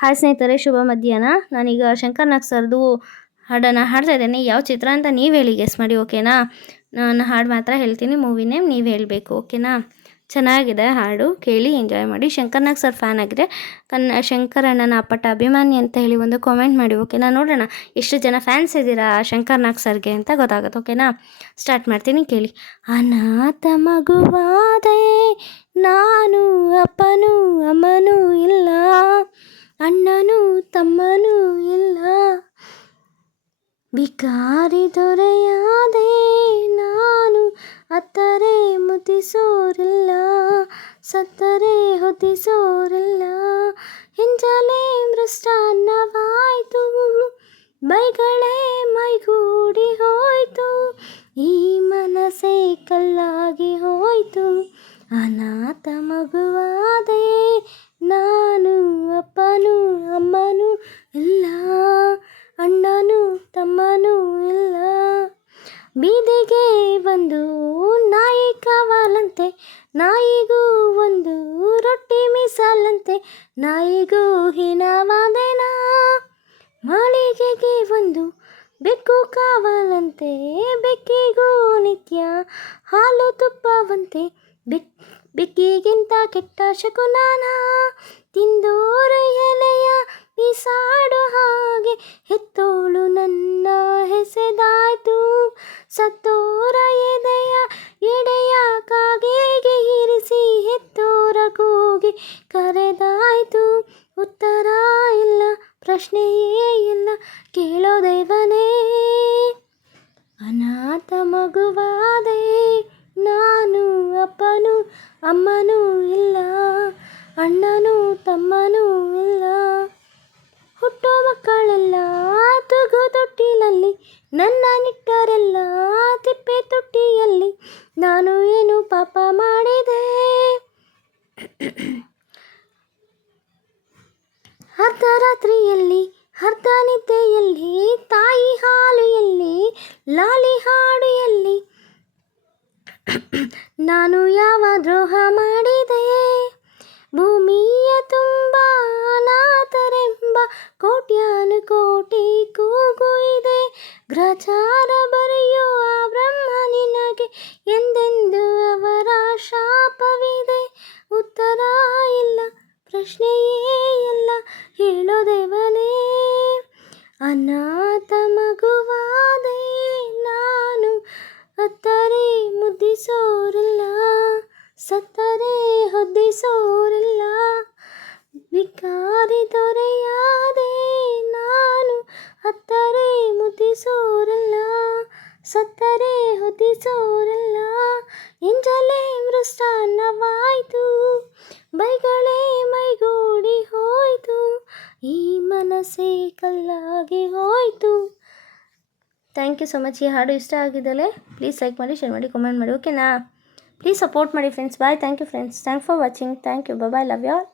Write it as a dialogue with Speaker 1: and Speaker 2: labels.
Speaker 1: Hi ಸ್ನೇಹಿತರೆ, ಶುಭ ಮಧ್ಯಾಹ್ನ. ನಾನೀಗ ಶಂಕರ್ ನಾಗ್ ಸರ್ದು ಹಾಡನ್ನು ಹಾಡ್ತಾ ಇದ್ದೇನೆ. ಯಾವ ಚಿತ್ರ ಅಂತ ನೀವು ಹೇಳಿ ಗೆಸ್ ಮಾಡಿ ಓಕೆನಾ ನಾನು ಹಾಡು ಮಾತ್ರ ಹೇಳ್ತೀನಿ ಮೂವಿ ನೇಮ್ ನೀವು ಹೇಳಬೇಕು ಓಕೆನಾ ಚೆನ್ನಾಗಿದೆ ಹಾಡು, ಕೇಳಿ ಎಂಜಾಯ್ ಮಾಡಿ. ಶಂಕರ್ ನಾಗ್ ಸರ್ ಫ್ಯಾನ್ ಆಗಿದೆ ಕನ್ನ ಶಂಕರ್ ಅಣ್ಣನ ಅಪ್ಪಟ ಅಭಿಮಾನಿ ಅಂತ ಹೇಳಿ ಒಂದು ಕಾಮೆಂಟ್ ಮಾಡಿ ಓಕೆನಾ ನೋಡೋಣ ಎಷ್ಟು ಜನ ಫ್ಯಾನ್ಸ್ ಇದ್ದೀರಾ ಶಂಕರ್ ನಾಗ್ ಸರ್ಗೆ ಅಂತ ಗೊತ್ತಾಗುತ್ತೆ ಓಕೆನಾ ಸ್ಟಾರ್ಟ್ ಮಾಡ್ತೀನಿ, ಕೇಳಿ. ಅನಾಥ ಮಗುವಾದೆ, ನಾನು ಅಪ್ಪನೂ ಅಮ್ಮನೂ ಇಲ್ಲ. ಅಣ್ಣನೂ ತಮ್ಮನೂ ಇಲ್ಲ. ಬಿಕಾರಿ ದೊರೆಯಾದೆ ನಾನು ಅತ್ತರೆ ಮುತಿಸೋರಿಲ್ಲ ಸತ್ತರೆ ಹೊದಿಸೋರಿಲ್ಲ. ಹಿಂಜಲೆ ಮೃಷ್ಟಾನ್ನವಾಯಿತು ಬೈಗಳೇ ಮೈಗೂಡಿ ಹೋಯ್ತು, ಈ ಮನಸ್ಸೇ ಕಲ್ಲಾಗಿ ಹೋಯ್ತು. ಅನಾಥ ಮಗುವಾದೆ ಬೀದಿಗೆ ಒಂದು ನಾಯಿ ಕಾವಲಂತೆ, ನಾಯಿಗೂ ಒಂದು ರೊಟ್ಟಿ ಮೀಸಲಂತೆ, ನಾಯಿಗೂ ಹೀನವಾದೆನಾ? ಮಾಳಿಗೆಗೆ ಒಂದು ಬೆಕ್ಕು ಕಾವಲಂತೆ, ಬೆಕ್ಕಿಗೂ ನಿತ್ಯ ಹಾಲು ತುಪ್ಪವಂತೆ, ಬೆಕ್, ಬೆಕ್ಕಿಗಿಂತ ಕೆಟ್ಟ ಶಕುನಾನ ತಿಂದೋರು ಎಲೆಯ ಮೀಸಾಡು ಹಾಗೆ ಹೆತ್ತೋಳು ಸತ್ತೋರ ಎದೆಯ ಎಡೆಯ ಕಾಗೆಗೆ ಇರಿಸಿ ಹೆತ್ತೋರ ಕೂಗಿ ಕರೆದಾಯ್ತು, ಉತ್ತರ ಇಲ್ಲ, ಪ್ರಶ್ನೆಯೇ ಇಲ್ಲ, ಕೇಳೋ ದೈವನೇ. ಅನಾಥ ಮಗುವಾದೆ, ನಾನು ಅಪ್ಪನೂ ಅಮ್ಮನೂ ಇಲ್ಲ ಅಣ್ಣನೂ ತಮ್ಮನೂ ಇಲ್ಲ ಹುಟ್ಟೋ ಮಕ್ಕಳೆಲ್ಲ ತೂಗು ನನ್ನ ನಿಟ್ಟರೆಲ್ಲ ತಿಪ್ಪೆ ತೊಟ್ಟಿಯಲ್ಲಿ ನಾನು ಏನು ಪಾಪ ಮಾಡಿದೆ? ಅರ್ಧರಾತ್ರಿಯಲ್ಲಿ ಅರ್ಧ ನಿದ್ದೆಯಲ್ಲಿ, ತಾಯಿ ಹಾಲು ಎಲ್ಲಿ ಲಾಲಿ ಹಾಡು ಎಲ್ಲಿ ನಾನು ಯಾವ ದ್ರೋಹ ಮಾಡಿದೆ? ಭೂಮಿಯ ತುಂಬ ಪ್ರಶ್ನೆಯೇ ಎಲ್ಲ ಹೇಳೋದೇವನೇ ಅನಾಥ ಮಗುವಾದೆ ನಾನು, ಅತ್ತರೆ ಮುದ್ದಿಸೋರಿಲ್ಲ, ಸತ್ತರೆ ಹೊದ್ದಿಸೋರಿಲ್ಲ. ವಿಕಾರಿ ದೊರೆಯಾದೆ ನಾನು, ಅತ್ತರೆ ಮುದ್ದಿಸೋರಿಲ್ಲ, ಸತ್ತರೆ ಹೊದ್ದಿಸೋರಿಲ್ಲ. ಎಂಜಲೇ ಮೃಷ್ಟಾನ್ನವಾಯ್ತು, ಬೈಗಳೇ ಮೈಗೂಡಿ ಹೋಯ್ತು ಈ ಮನಸ್ಸೇ ಕಲ್ಲಾಗಿ ಹೋಯ್ತು. ಥ್ಯಾಂಕ್ ಯು ಸೊ ಮಚ್ ಈ ಹಾಡು ಇಷ್ಟ ಆಗಿದ್ದಲ್ಲೇ ಪ್ಲೀಸ್ ಲೈಕ್ ಮಾಡಿ ಶೇರ್ ಮಾಡಿ ಕಮೆಂಟ್ ಮಾಡಿ. ಓಕೆನಾ ಪ್ಲೀಸ್ ಸಪೋರ್ಟ್ ಮಾಡಿ friends bye thank you friends thank for watching thank you bye love you all